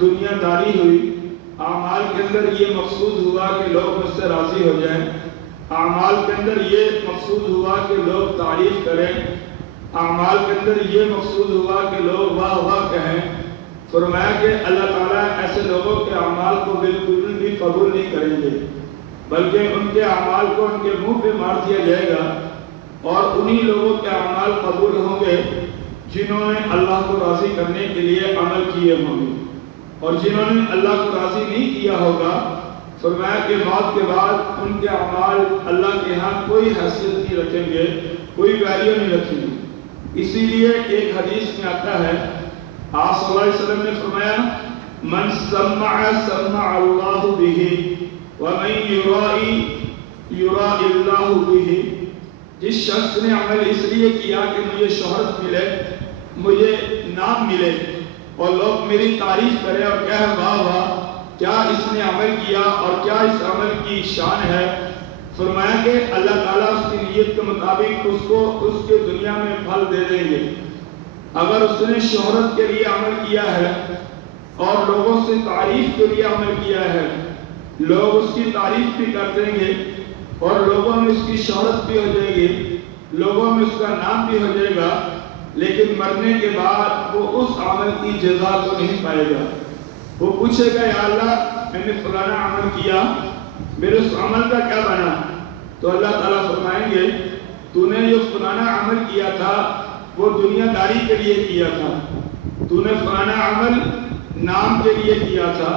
دنیا داری ہوئی، اعمال کے اندر یہ مقصود ہوا کہ لوگ مجھ سے راضی ہو جائیں، اعمال کے اندر یہ مقصود ہوا کہ لوگ تعریف کریں، اعمال کے اندر یہ مقصود ہوا کہ لوگ واہ واہ کہیں۔ فرمایا کہ اللہ تعالیٰ ایسے لوگوں کے اعمال کو بالکل بھی قبول نہیں کریں گے، بلکہ ان کے اعمال کو ان کے منہ پہ مار دیا جائے گا، اور انہی لوگوں کے اعمال قبول ہوں گے جنہوں نے اللہ کو راضی کرنے کے لیے عمل کیے ہوں گے، اور جنہوں نے اللہ کو راضی نہیں کیا ہوگا، فرمایا کہ موت کے بعد ان کے اعمال اللہ کے ہاں کوئی حیثیت نہیں رکھیں گے، کوئی ویلیو نہیں رکھیں گے۔ اسی لیے ایک حدیث میں آتا ہے، آپ صلی اللہ علیہ وسلم نے فرمایا من سمع سمع اللہ بہ ومن یرائی یرائی اللہ بہ۔ جس شخص نے عمل اس لیے کیا کہ مجھے شہرت ملے، مجھے نام ملے، اور لوگ میری تعریف کریں اور کہے واہ واہ کیا اس نے عمل کیا اور کیا اس عمل کی شان ہے، فرمایا کہ اللہ تعالیٰ اس کی نیت کے مطابق اس کو اس کے دنیا میں پھل دے دیں گے۔ اگر اس نے شہرت کے لیے عمل کیا ہے اور لوگوں سے تعریف کے لیے عمل کیا ہے، لوگ اس کی تعریف بھی کر دیں گے اور لوگوں میں اس کی شہرت بھی ہو جائے گی، لوگوں میں اس کا نام بھی ہو جائے گا، لیکن مرنے کے بعد وہ اس عمل کی جزا کو نہیں پائے گا۔ وہ پوچھے گا یا اللہ میں نے فلانا عمل کیا، میرے اس عمل کا کیا بنا؟ تو اللہ تعالیٰ فرمائیں گے تو نے جو فلانا عمل کیا تھا وہ دنیا داری کے لیے کیا تھا، تو نے فلانا عمل نام کے لیے کیا تھا،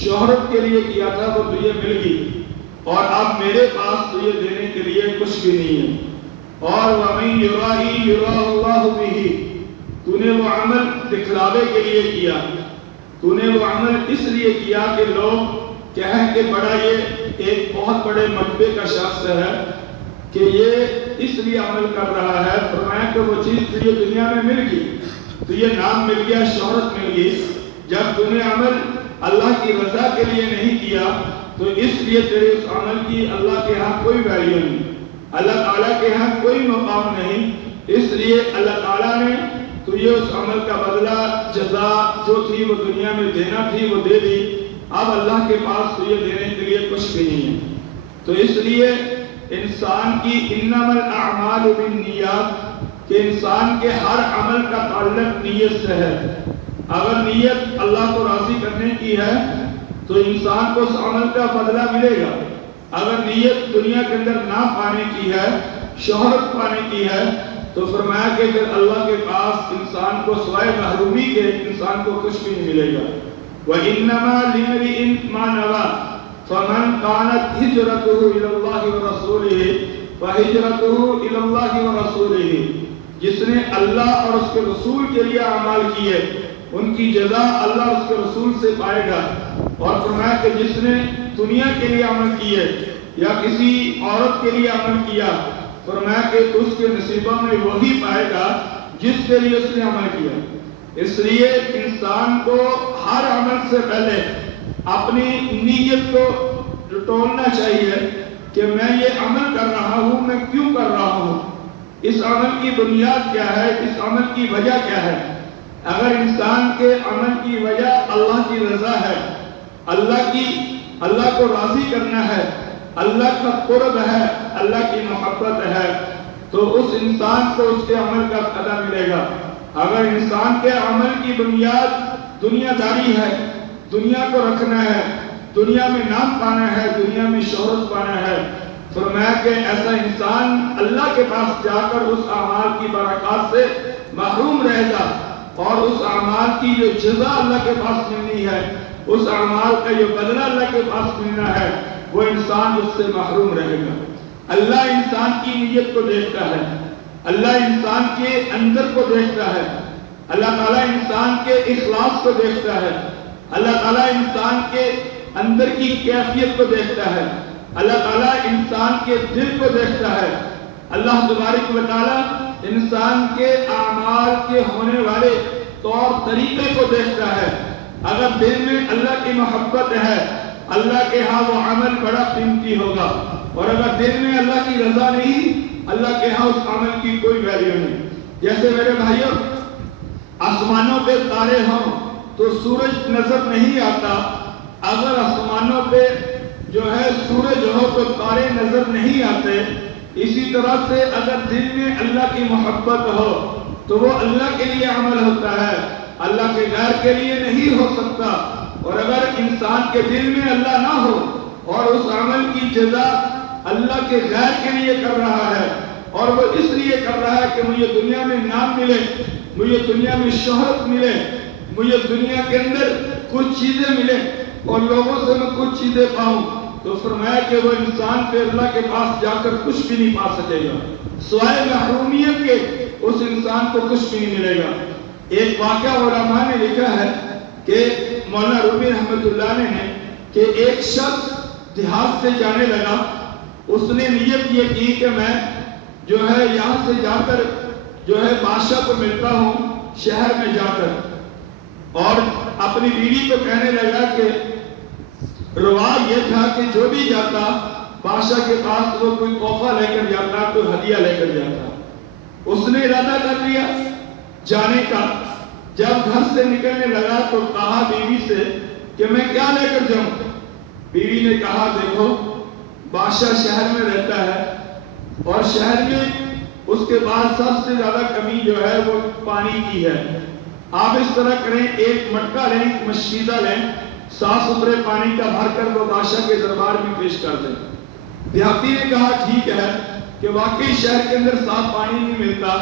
شہرت کے لیے کیا تھا، وہ تجھے مل گئی، اور اب میرے پاس تجھے دینے کے لیے کچھ بھی نہیں ہے۔ اور وَمَن یُرَائِی یُرَا اللَّهُ بِهِ، تو نے وہ عمل دکھلاوے کے لیے کیا، تو نے وہ عمل اس لیے کیا کہ لوگ کہیں کہ بڑا یہ ایک بہت بڑے مرتبے کا شخص ہے کہ یہ اس لیے عمل کر رہا ہے۔ فرمایا کہ وہ چیز تجھے دنیا میں مل گئی، تو یہ نام مل گیا، شہرت مل گئی، جب تو نے عمل اللہ کی رضا کے لیے نہیں کیا تو اس لیے تیرے اس عمل کی اللہ کے ہاں کوئی ویلیو نہیں، اللہ تعالیٰ کے ہاں کوئی مقام نہیں، اس لیے اللہ تعالیٰ نے تجھے اس عمل کا بدلہ جزا جو تھی وہ دنیا میں دینا تھی وہ دے دی، اب اللہ کے پاس تجھے دینے کے لیے کچھ بھی نہیں ہے۔ تو اس لیے انسان کی انما الاعمال بالنیات کہ انسان کے ہر عمل کا تعلق نیت سے ہے۔ اگر نیت اللہ کو راضی کرنے کی ہے تو انسان کو اس عمل کا بدلہ ملے گا، اگر نیت دنیا کے اندر نام پانے کی ہے، شہرت پانے کی ہے، تو فرمایا کہ پھر اللہ کے پاس انسان کو سوائے محرومی کے انسان کو کچھ بھی نہیں ملے گا۔ وَإِنَّمَا لِمْرِئٍ مَّا نَوَىٰ فَمَنْ كَانَتْ هِجْرَتُهُ إِلَى اللَّهِ وَرَسُولِهِ فَهِجْرَتُهُ إِلَى اللَّهِ وَرَسُولِهِ۔ جس نے اللہ اور اس کے رسول کے لیے اعمال کیے ان کی جزا اللہ اور اس کے رسول سے پائے گا، اور فرمایا کہ جس نے دنیا کے لیے عمل کیے یا کسی عورت کے لیے عمل کیا، فرمایا کہ اس کے نصیبوں میں وہی پائے گا جس کے لیے اس نے عمل کیا۔ اس لیے انسان کو ہر عمل سے پہلے اپنی نیت کو ٹولنا چاہیے کہ میں یہ عمل کر رہا ہوں، میں کیوں کر رہا ہوں، اس عمل کی بنیاد کیا ہے، اس عمل کی وجہ کیا ہے۔ اگر انسان کے عمل کی وجہ اللہ کی رضا ہے، اللہ کو راضی کرنا ہے، اللہ کا قرب ہے، اللہ کی محبت ہے، تو اس انسان کو اس کے عمل کا فائدہ ملے گا۔ اگر انسان کے عمل کی بنیاد دنیا داری ہے، دنیا کو رکھنا ہے، دنیا میں نام پانا ہے، دنیا میں شہرت پانا ہے، فرمایا کہ ایسا انسان اللہ کے پاس جا کر اس اعمال کی برکات سے محروم رہے گا، اور اس اعمال کی جو جزا اللہ کے پاس ملنی ہے، اس اعمال کا جو بدلہ اللہ کے پاس ملنا ہے، وہ انسان اس سے محروم رہے گا۔ اللہ انسان کی نیت کو دیکھتا ہے، اللہ انسان کے اندر کو دیکھتا ہے، اللہ تعالیٰ انسان کے اخلاص کو دیکھتا ہے، اللہ تعالیٰ انسان کے اندر کی کیفیت کو دیکھتا ہے، اللہ تعالیٰ انسان کے دل کو دیکھتا ہے، اللہ تبارک و تعالیٰ انسان کے اعمال کے ہونے والے طور طریقے کو دیکھتا ہے۔ اگر دل میں اللہ کی محبت ہے، اللہ کے ہاں وہ عمل بڑا قیمتی ہوگا، اور اگر دل میں اللہ کی رضا نہیں، اللہ کے ہاں اس عمل کی کوئی ویلیو نہیں۔ جیسے میرے بھائیوں، آسمانوں پہ تارے ہوں، تو سورج نظر نہیں آتا، اگر آسمانوں پہ جو ہے سورج ہو تو تارے نظر نہیں آتے، اسی طرح سے اگر دل میں اللہ کی محبت ہو تو وہ اللہ کے لیے عمل ہوتا ہے، اللہ کے غیر کے لیے نہیں ہو سکتا۔ اور اگر انسان کے دل میں اللہ نہ ہو اور اس عمل کی جزا اللہ کے غیر کے لیے کر رہا ہے اور وہ اس لیے کر رہا ہے کہ مجھے دنیا میں نام ملے، مجھے دنیا میں شہرت ملے، مجھے دنیا کے اندر کچھ چیزیں ملے اور لوگوں سے میں کچھ چیزیں پاؤں، تو فرمایا کہ وہ انسان پھر اللہ کے پاس جا کر کچھ بھی نہیں پا سکے گا، سوائے محرومیت کے اس انسان کو کچھ بھی نہیں ملے گا۔ ایک واقعہ علماء نے لکھا ہے کہ مولانا رومی رحمت اللہ نے کہ ایک شخص دیہات سے جانے لگا، اس نے نیت یہ کی کہ میں جو ہے یہاں سے جا کر جو ہے بادشاہ کو ملتا ہوں شہر میں جا کر، اور اپنی بیوی کو کہنے لگا کہ رواج یہ تھا کہ جو بھی جاتا بادشاہ کے پاس وہ کوئی تحفہ لے کر جاتا، کوئی ہدیہ لے کر جاتا۔ اس نے ارادہ کر لیا جانے کا، جب گھر سے نکلنے لگا تو کہا بیوی سے کہ میں کیا لے کر جاؤں؟ بیوی نے کہا دیکھو بادشاہ شہر میں رہتا ہے اور شہر میں اس کے بعد سب سے زیادہ کمی جو ہے وہ پانی کی ہے، آپ اس طرح کریں ایک مٹکا لیں، ایک مشکیزہ لیں، صاف ستھرے پانی کا بھر کر وہ بادشاہ کے دربار میں پیش کر دیں۔ دیہاتی نے کہا ٹھیک ہے کہ واقعی شہر کے اندر صاف پانی نہیں ملتا،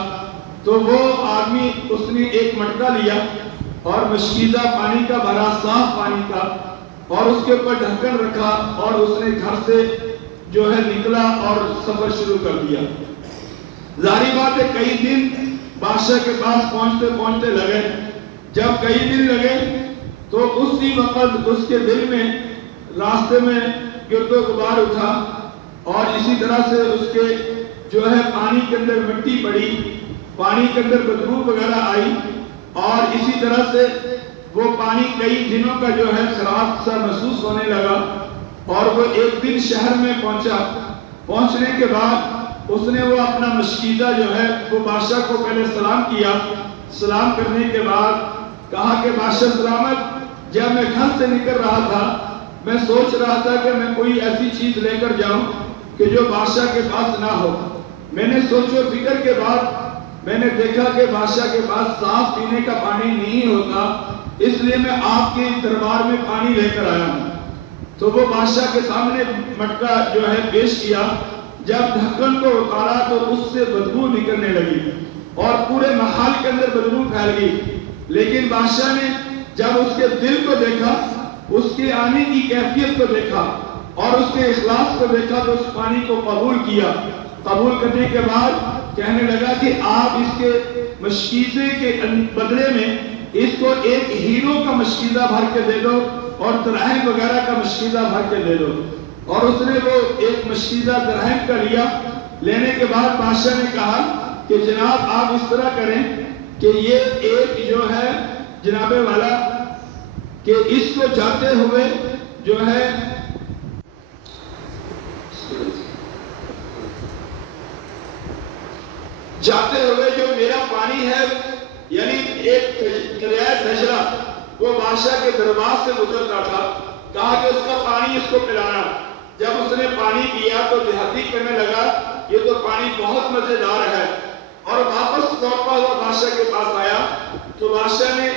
تو وہ آدمی اس نے ایک مٹکا لیا اور مشکیزہ پانی کا بھرا، صاف پانی کا، اور اس کے اوپر ڈھکن رکھا اور اس نے گھر سے جو ہے نکلا اور سفر شروع کر دیا۔ ظاہری بات ہے کئی دن بادشاہ کے پاس پہنچتے پہنچتے لگے، جب کئی دن لگے تو اسی وقت اس کے دل میں راستے میں گرد و غبار اٹھا اور اسی طرح سے اس کے جو ہے پانی کے اندر مٹی پڑی، پانی کے اندر بدبو وغیرہ آئی، اور اسی طرح سے وہ پانی کئی دنوں کا جو ہے خراب سا محسوس ہونے لگا، اور وہ ایک دن شہر میں پہنچا۔ پہنچنے کے بعد اس نے وہ اپنا مشکیزہ جو ہے وہ بادشاہ کو پہلے سلام کیا، سلام کرنے کے بعد کہا کہ بادشاہ سلامت، جب میں گھر سے نکل رہا تھا میں سوچ رہا تھا کہ میں کوئی ایسی چیز لے کر جاؤں کہ جو بادشاہ کے پاس نہ ہو۔ میں نے سوچ و فکر کے بعد میں نے دیکھا کہ بادشاہ کے پاس صاف پینے کا پانی نہیں ہوتا، اس لیے میں آپ کے دربار میں پانی لے کر آیا ہوں۔ تو وہ بادشاہ کے سامنے مٹکا جو ہے پیش کیا، جب ڈھکن کو اتارا تو اس سے بدبو نکلنے لگی اور پورے محل کے اندر بدبو پھیل گئی، لیکن بادشاہ نے جب اس کے دل کو دیکھا، اس کے آنے کی کیفیت کو دیکھا اور اس کے اخلاص کو دیکھا تو اس پانی کو قبول کیا۔ قبول کرنے کے بعد کہنے لگا کہ آپ اس کے مشکیزے کے بدلے میں اس کو ایک ہیرو کا مشکیزہ بھر کے دے دو اور درہم وغیرہ کا مشکیزہ بھر کے دے دو۔ اور اس نے وہ ایک مشکیزہ درہم کا لیا۔ لینے کے بعد بادشاہ نے کہا کہ جناب آپ اس طرح کریں کہ یہ ایک جو ہے جناب والا کہ اس کو جاتے ہوئے جو ہے جاتے ہوئے جو میرا پانی ہے، یعنی ایک دریائے دجلہ وہ بادشاہ کے دربار سے گزرتا تھا، کہا کہ اس کا پانی اس کو پلانا۔ جب اس نے پانی پیا تو دیہاتی کہنے لگا یہ تو پانی بہت مزیدار ہے، اور واپس لوٹتا ہوا بادشاہ کے پاس آیا تو بادشاہ نے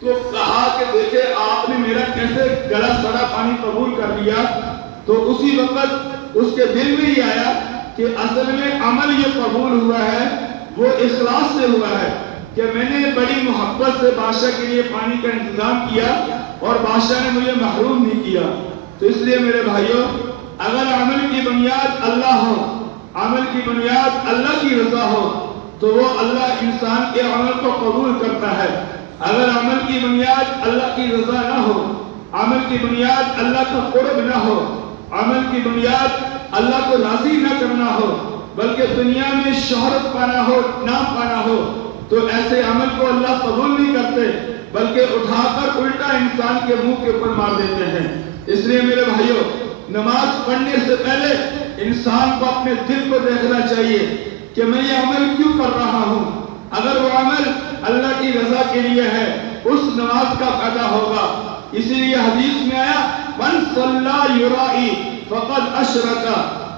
تو کہا کہ دیکھے آپ نے میرا کیسے گلا سڑا پانی قبول کر لیا۔ تو اسی وقت اس کے دل میں ہی آیا کہ اصل میں عمل یہ قبول ہوا ہے وہ اخلاص سے ہوا ہے کہ میں نے بڑی محبت سے بادشاہ کے لیے پانی کا انتظام کیا اور بادشاہ نے مجھے محروم نہیں کیا۔ تو اس لیے میرے بھائیوں، اگر عمل کی بنیاد اللہ ہو، عمل کی بنیاد اللہ کی رضا ہو تو وہ اللہ انسان کے عمل کو قبول کرتا ہے۔ اگر عمل کی بنیاد اللہ کی رضا نہ ہو، عمل کی بنیاد اللہ کا قرب نہ ہو، عمل کی بنیاد اللہ کو راضی نہ کرنا ہو، بلکہ دنیا میں شہرت پانا ہو، نام پانا ہو، تو ایسے عمل کو اللہ قبول نہیں کرتے بلکہ اٹھا کر الٹا انسان کے منہ کے اوپر مار دیتے ہیں۔ اس لیے میرے بھائیوں، نماز پڑھنے سے پہلے انسان کو اپنے دل کو دیکھنا چاہیے کہ میں یہ عمل کیوں کر رہا ہوں۔ اگر وہ عمل اللہ کی رضا کے لیے ہے اس نماز کا فائدہ ہوگا۔ اسی لیے حدیث میں آیا من صلی یرائی فقد اشرک،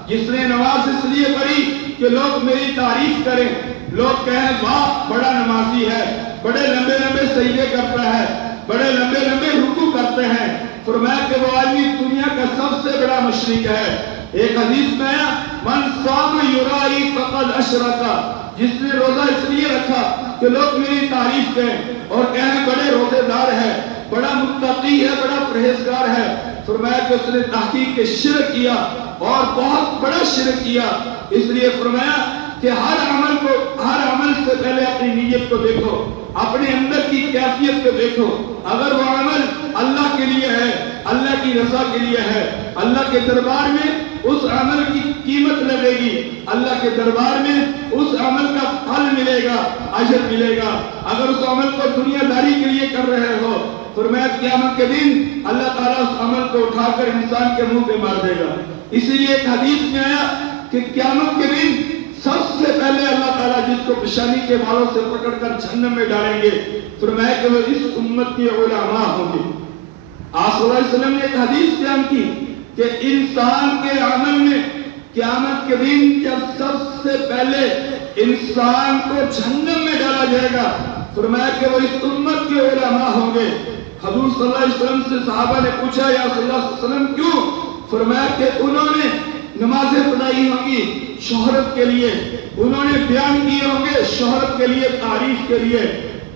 جس نے نماز اس لیے پڑھی کہ لوگ میری تعریف کریں، لوگ کہیں واہ بڑا نمازی ہے، بڑے لمبے لمبے سجدے کرتا ہے، بڑے لمبے لمبے رکوع کرتے ہیں، فرمایا کہ وہ آدمی دنیا کا سب سے بڑا مشرک ہے۔ ایک حدیث میں آیا من صام یرائی فقد اشرک، جس نے روزہ اس لیے رکھا کہ لوگ میری تعریف کریں اور کہیں بڑے روزے دار ہے، بڑا متقی ہے، بڑا پرہیزگار ہے، فرمایا کہ اس نے تحقیق کے شرک کیا اور بہت بڑا شرک کیا۔ اس لیے فرمایا کہ ہر عمل سے پہلے اپنی نیت کو دیکھو، اپنے اندر کی کیفیت کو دیکھو۔ اگر وہ عمل اللہ کے لیے ہے، اللہ کی رضا کے لیے ہے، اللہ کے دربار میں اس عمل کی قیمت لگے گی، اللہ کے دربار میں اس عمل کا پھل ملے گا، اجر ملے گا۔ اگر اس عمل کو دنیا داری کے لیے کر رہے ہو، فرمایا قیامت کے دن اللہ تعالیٰ اس عمل کو اٹھا کر انسان کے منہ پہ مار دے گا۔ اسی لیے ایک حدیث میں آیا کہ قیامت کے دن سب سے پہلے اللہ تعالیٰ جس کو پیشانی کے بالوں سے پکڑ کر جہنم میں ڈالیں گے، فرمایا کہ وہ اس امت کے علماء ہوں گے۔ آپ صلی اللہ علیہ وسلم نے ایک حدیث بیان کی کہ انسان کے عمل میں قیامت کے دن جب سب سے پہلے انسان کو جہنم میں ڈالا جائے گا، فرمایا کہ وہ اس امت کے علماء ہوں گے۔ حضور صلی اللہ علیہ وسلم سے صحابہ نے پوچھا یا صلی اللہ علیہ وسلم کیوں؟ فرمایا کہ انہوں نے نمازیں پڑھائی ہوں گی شہرت کے لیے، انہوں نے بیان کیے ہوں گے شہرت کے لیے، تعریف کے لیے،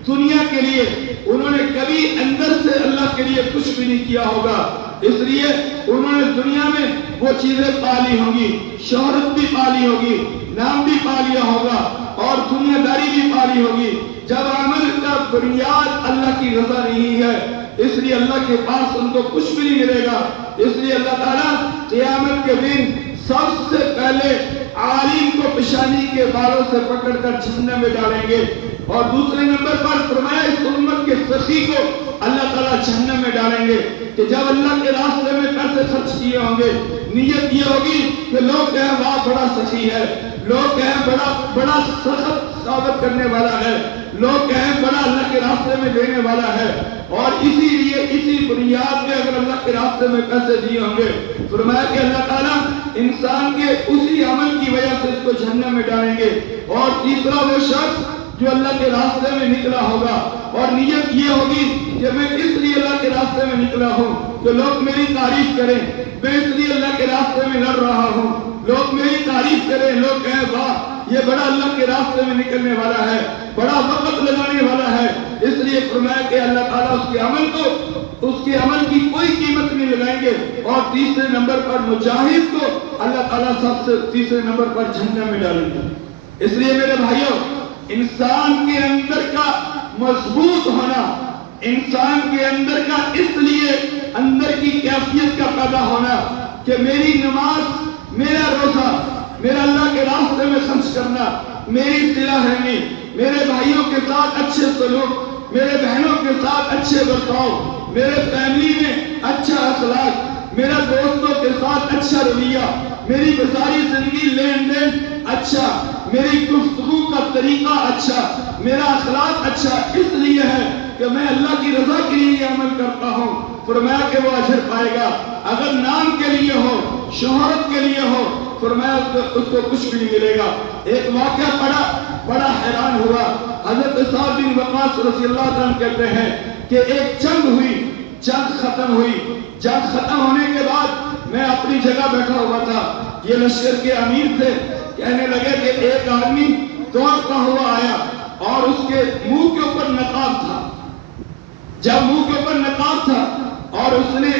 دنیا کے لیے، انہوں نے کبھی اندر سے اللہ کے لیے کچھ بھی نہیں کیا ہوگا، اس لیے انہوں نے دنیا میں وہ چیزیں پالی ہوں گی، شہرت بھی پالی ہوگی، نام بھی پا لیا ہوگا اور دنیا داری بھی پالی ہوگی۔ جب عمل کا بنیاد اللہ کی رضا نہیں ہے، اس لیے اللہ کے پاس ان کو کچھ بھی نہیں ملے گا۔ اس لیے اللہ تعالیٰ قیامت کے دن سب سے پہلے عالم کو پیشانی کے بالوں سے پکڑ کر جہنم میں ڈالیں گے، اور دوسرے نمبر پر فرمایا اس امت کے سخی کو اللہ تعالیٰ جہنم میں ڈالیں گے کہ جب اللہ کے راستے میں پیسے خرچ کیے ہوں گے، نیت یہ ہوگی کہ لوگ کہیں واہ بڑا سخی ہے، لوگ کہیں بڑا سخت ثابت کرنے والا ہے، لوگ کہیں بڑا اللہ کے راستے میں دینے والا ہے، اور اسی لیے اسی بنیاد میں اگر اللہ کے راستے میں پیسے دیے ہوں گے، فرمایا کہ اللہ تعالیٰ انسان کے اسی عمل کی وجہ سے اس کو جہنم میں ڈالیں گے۔ اور تیسرا وہ شخص جو اللہ کے راستے میں نکلا ہوگا اور نیت یہ ہوگی کہ میں اس لیے اللہ کے راستے میں نکلا ہوں کہ لوگ میری تعریف کریں، میں اس لیے اللہ کے راستے میں لڑ رہا ہوں، لوگ میری تعریف کریں، لوگ کہیں واہ یہ بڑا اللہ کے راستے میں نکلنے والا ہے، بڑا وقت لگانے والا ہے، اس لیے فرمایا کہ اللہ تعالیٰ اس کے عمل کی کوئی قیمت نہیں لگائیں گے۔ اور تیسرے نمبر پر مجاہد کو اللہ تعالیٰ سب سے تیسرے نمبر پر جہنم میں ڈالیں گے۔ اس لیے میرے بھائیوں، انسان کے اندر کا مضبوط ہونا، انسان کے اندر کا اس لیے اندر کی کیفیت کا پیدا ہونا کہ میری نماز، میرا روزہ، میرا اللہ کے راستے میں خرچ کرنا، میری صلہ رحمی، میرے بھائیوں کے ساتھ اچھے سلوک، میرے بہنوں کے ساتھ اچھے برتاؤ، میرے فیملی میں اچھا اخلاق، میرا دوستوں کے ساتھ اچھا رویہ، میری ساری زندگی لین دین اچھا، میری گفتگو کا طریقہ اچھا، میرا اخلاق اچھا، اس لیے ہے کہ میں اللہ کی رضا کے لیے یہ عمل کرتا ہوں، فرمایا کہ وہ اجر پائے گا۔ اگر نام کے لیے ہو، شہرت کے لیے ہو، فرمایا اس کو کچھ بھی نہیں ملے گا۔ ایک واقعہ بڑا حیران ہوا، حضرت سعد بن وقاص رضی اللہ عنہ کہتے ہیں کہ ایک جنگ ہوئی، جنگ ختم ہوئی، جنگ ختم ہونے کے بعد میں اپنی جگہ بیٹھا ہوا تھا، یہ لشکر کے امیر تھے، کہنے لگے کہ ایک آدمی دوڑتا ہوا آیا اور اس کے منہ کے اوپر نقاب تھا، جب منہ کے اوپر نقاب تھا اور اس نے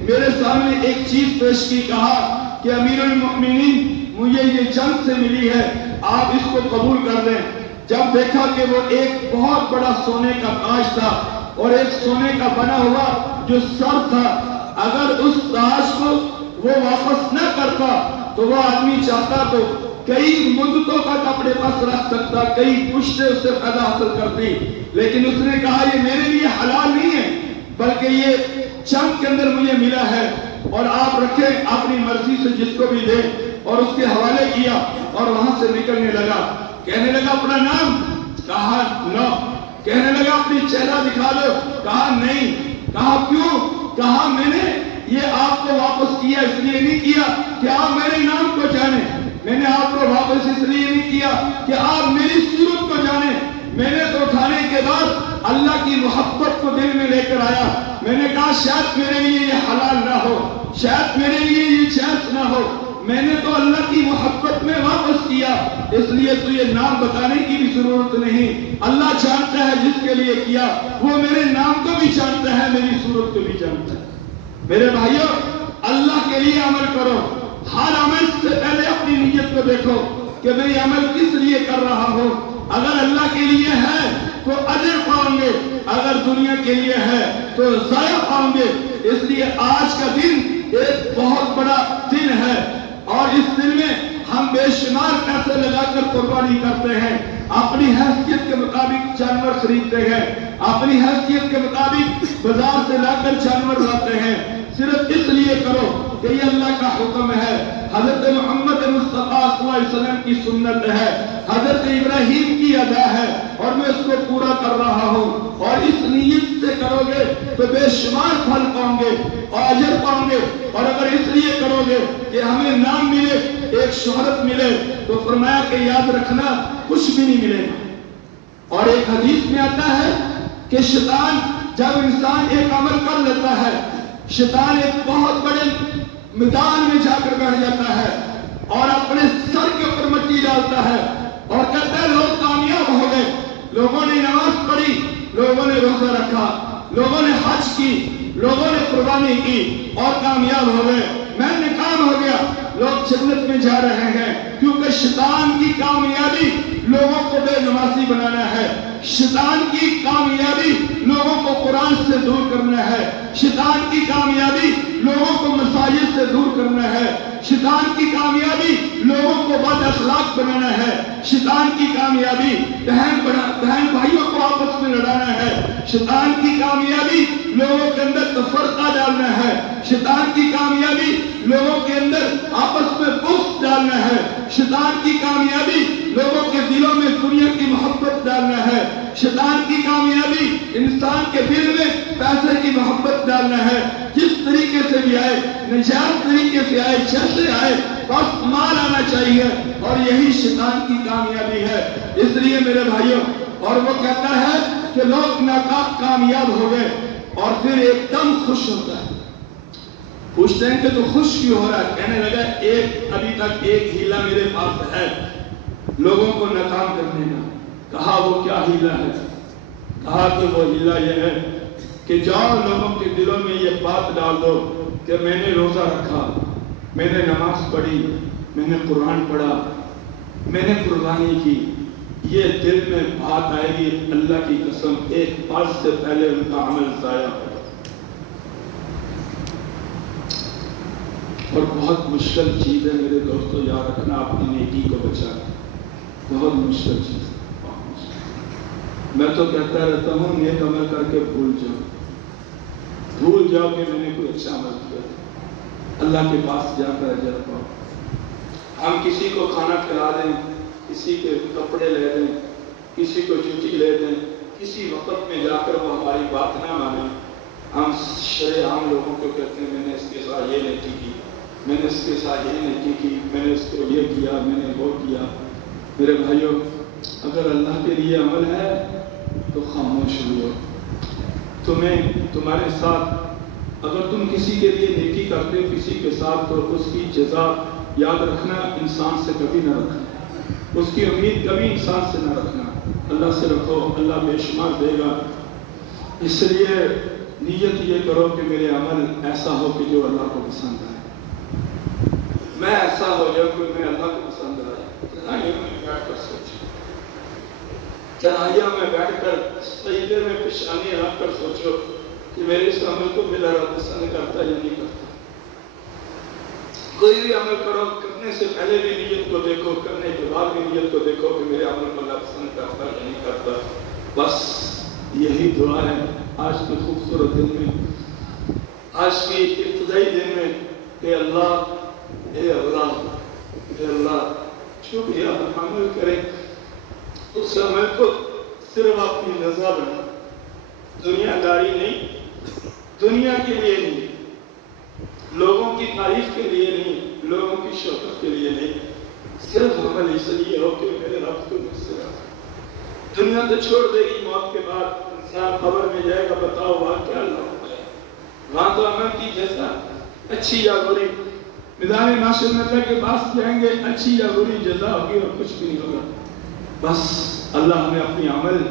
میرے سامنے ایک چیز پیش کی، کہا کہ امیر المؤمنین مجھے یہ جنگ سے ملی ہے، آپ اس کو قبول کر لیں۔ جب دیکھا کہ وہ ایک بہت بڑا سونے کا تاج تھا اور ایک سونے کا بنا ہوا جو سر تھا، اگر اس تاج کو وہ واپس نہ کرتا تو وہ آدمی چاہتا تو کئی مدتوں تک اپنے پاس رکھ سکتا، کئی پشتے اس سے فائدہ حاصل کرتی، لیکن اس نے کہا یہ میرے لیے حلال نہیں ہے، بلکہ یہ جنگ کے اندر مجھے ملا ہے اور آپ رکھیں، اپنی مرضی سے جس کو بھی دیں، اور اس کے حوالے کیا اور وہاں سے نکلنے لگا۔ کہنے لگا اپنا نام، کہا نو، کہنے لگا اپنی چہرہ دکھا دو. کہا نہیں. کہا کیوں؟ کہا میں نے یہ آپ کو واپس کیا اس لیے نہیں کیا کہ آپ میرے نام کو جانیں. میں نے آپ کو واپس اس لیے نہیں کیا کہ آپ میری صورت کو جانیں. میں نے تو اٹھانے کے بعد اللہ کی محبت کو دل میں لے کر آیا. میں نے کہا شاید میرے لیے یہ حلال نہ ہو, شاید میرے لیے یہ جائز نہ ہو. میں نے تو اللہ کی محبت میں واپس کیا, اس لیے تو یہ نام بتانے کی بھی ضرورت نہیں. اللہ جانتا ہے جس کے لیے کیا, وہ میرے نام کو بھی جانتا ہے, میری صورت کو بھی جانتا ہے. میرے بھائیوں, اللہ کے لیے عمل کرو. ہر عمل سے پہلے اپنی نیت کو دیکھو کہ میں یہ عمل کس لیے کر رہا ہوں. اگر اللہ کے لیے ہے تو اجر پاؤں گے, اگر دنیا کے لیے ہے تو ضائع پاؤں گے. اس لیے آج کا دن ایک بہت بڑا دن ہے, اور اس دن میں ہم بے شمار پیسے لگا کر قربانی کرتے ہیں. اپنی حیثیت کے مطابق جانور خریدتے ہیں, اپنی حیثیت کے مطابق بازار سے لا کر جانور لاتے ہیں. صرف اس لیے کرو کہ یہ اللہ کا حکم ہے, حضرت محمد مصطفیٰ صلی اللہ علیہ وسلم کی سنت ہے, حضرت ابراہیم کی ادا ہے, اور میں اس کو پورا کر رہا ہوں. اور اس نیت سے کرو گے تو بے شمار پھل پاؤں گے اور اجر پاؤں گے. اور اگر اس لیے کرو گے کہ ہمیں نام ملے, ایک شہرت ملے, تو فرمایا کہ یاد رکھنا کچھ بھی نہیں ملے گا. اور ایک حدیث میں آتا ہے کہ شیطان جب انسان ایک عمل کر لیتا ہے, شیطان ایک بہت بڑے میدان میں جا کر بیٹھ جاتا ہے اور اپنے سر کے اوپر مٹی ڈالتا ہے اور کہتا ہے لوگ کامیاب ہو گئے, لوگوں نے نماز پڑھی, لوگوں نے روزہ رکھا, لوگوں نے حج کی, لوگوں نے قربانی کی اور کامیاب ہو گئے, میں نے کام ہو گیا, لوگ جنت میں جا رہے ہیں. کیونکہ شیطان کی کامیابی لوگوں کو بے نمازی بنانا ہے, شیطان کی کامیابی لوگوں کو قرآن سے دور کرنا ہے, شیطان کی کامیابی لوگوں کو مساجد سے دور کرنا ہے, شیطان کی کامیابی لوگوں کو بد اخلاق بنانا ہے, شیطان کی کامیابی بہن بھائیوں کو آپس میں لڑانا ہے, شیطان کی کامیابی لوگوں کے اندر تفرقہ ڈالنا ہے, شیطان کی کامیابی لوگوں کے اندر آپس میں بغض ڈالنا ہے, شیطان کی کامیابی لوگوں کے دلوں میں دنیا کی محبت ڈالنا ہے, شیطان کی کامیابی انسان کے دل میں پیسے کی محبت ڈالنا ہے. جس طریقے سے بھی آئے, نجات طریقے سے آئے, جیسے آئے, بس مال آنا چاہیے, اور یہی شیطان کی کامیابی ہے. اس لیے میرے بھائیوں, اور وہ کہتا ہے کہ لوگ ناکام کامیاب ہو گئے اور پھر ایک دم خوش ہوتا ہے. پوچھتے ہیں کہ تو خوش کیوں ہو رہا ہے؟ کہنے لگا ابھی تک ایک ہیلا میرے پاس ہے لوگوں کو ناکام کرنے کا. کہا وہ کیا ہیلا ہے؟ کہا کہ وہ ہیلا یہ ہے کہ جاؤ لوگوں کے دلوں میں یہ بات ڈال دو کہ میں نے روزہ رکھا, میں نے نماز پڑھی, میں نے قرآن پڑھا, میں نے قربانی کی. یہ دل میں بات آئے گی, اللہ کی قسم ایک پل سے پہلے ان کا عمل ضائع ہوگا. اور بہت مشکل چیز ہے میرے دوستو, یاد رکھنا اپنی نیکی کو بچانا, بہت مشکل چیز ہے. میں تو کہتا رہتا ہوں نیک عمل کر کے بھول جاؤ کہ میں نے کوئی اچھا عمل کیا, اللہ کے پاس جا کر اجر پاؤ. ہم کسی کو کھانا کھلا دیں, کسی کے کپڑے لے دیں, کسی کو چھٹی لے دیں, کسی وقت میں جا کر وہ ہماری بات نہ مانے, ہم شرع عام لوگوں کو کہتے ہیں میں نے اس کے ساتھ یہ نیکی کی, میں نے اس کے ساتھ یہ نیکی کی, میں نے اس کو یہ کیا, میں نے وہ کیا. میرے بھائیوں, اگر اللہ کے لیے عمل ہے تو خاموش ہو. تمہارے ساتھ اگر تم کسی کے لیے نیکی کرتے ہو کسی کے ساتھ, تو اس کی جزا یاد رکھنا انسان سے کبھی نہ رکھنا, اس کی امید کبھی انسان سے نہ رکھنا, اللہ سے رکھو, اللہ بے شمار دے گا. اس لیے نیت یہ کرو کہ میرے عمل ایسا ہو کہ جو اللہ کو پسند آئے, میں ایسا ہو جاؤں کہ میں اللہ کو پسند آئے. چڑھائیاں میں بیٹھ کر سجدے میں پیشانی رکھ کر سوچو کہ میرے اس عمل کو میرا رب پسند کرتا یا نہیں کرتا. کوئی بھی عمل کرو, کرنے سے پہلے بھی نیت کو دیکھو, کرنے کے بعد بھی نیت کو دیکھو کہ میرے عمل کو اللہ پسند کرتا یا نہیں کرتا. بس یہی دعا ہے آج کے خوبصورت دن میں, آج کی ابتدائی دن میں, کہ اللہ اے اللہ اے اللہ جو بھی ہم عمل کریں اس عمل کو صرف اپنی رضا بنا، دنیا داری نہیں، دنیا کے لیے نہیں، لوگوں کی تعریف کے لیے نہیں، لوگوں کی شہرت کے لیے نہیں، صرف عمل اس لیے ہو کہ میرے رب کو مجھ سے راضی۔ دنیا تو چھوڑ دے گی، موت کے بعد انسان قبر میں جائے گا، بتاؤ وہاں کیا لوگ ہے؟ وہاں تو عمل کی جیسا اچھی یا بری میدان معاشر میں اللہ کے پاس جائیں گے، اچھی یا بری جزا ہوگی اور کچھ بھی نہیں ہوگا۔ بس اللہ ہمیں اپنی عمل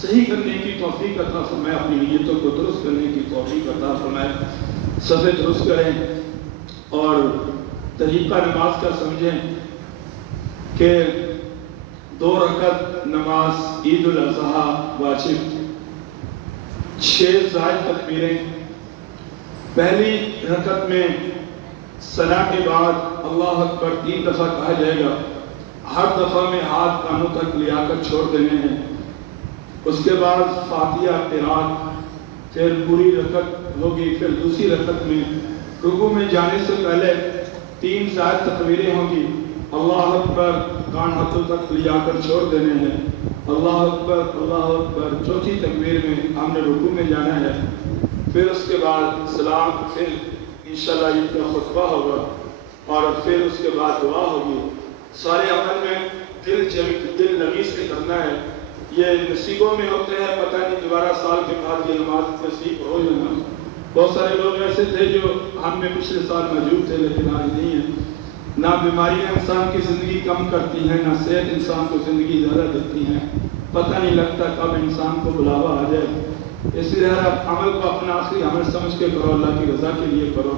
صحیح کرنے کی توفیق عطا فرمائے، اپنی نیتوں کو درست کرنے کی توفیق عطا فرمائے، صفے درست کریں اور طریقہ نماز کا سمجھیں کہ 2 رکعت نماز عید الاضحیٰ واجب، 6 زائد تکبیریں، پہلی رکعت میں ثنا کے بعد اللہ اکبر 3 دفعہ کہا جائے گا، ہر دفعہ میں ہاتھ کانوں تک لیا کر چھوڑ دینے ہیں، اس کے بعد فاتحہ قرات، پھر پوری رکعت ہوگی، پھر دوسری رکعت میں رکوع میں جانے سے پہلے 3 زائد تکبیریں ہوں گی، اللہ اکبر کان ہاتھوں تک لیا کر چھوڑ دینے ہیں، اللہ اکبر اللہ اکبر، چوتھی تکبیر میں ہم نے رکوع میں جانا ہے، پھر اس کے بعد سلام، پھر انشاءاللہ عید کا خطبہ ہوگا اور پھر اس کے بعد دعا ہوگی۔ سارے عمل میں دل لگی سے کرنا ہے، یہ نصیبوں میں ہوتے ہیں، پتہ نہیں دوبارہ سال کے بعد یہ نماز نصیب ہو یا نہ۔ بہت سارے لوگ ایسے تھے جو ہم میں پچھلے سال موجود تھے لیکن آج نہیں ہیں۔ نہ بیماریاں انسان کی زندگی کم کرتی ہیں، نہ صحت انسان کو زندگی زیادہ دیتی ہیں، پتہ نہیں لگتا کب انسان کو بلاوا آ جائے۔ اس لیے ہر عمل کو اپنا آخری عمل سمجھ کے کرو، اللہ کی رضا کے لیے کرو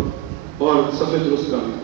اور صفے درست کرو۔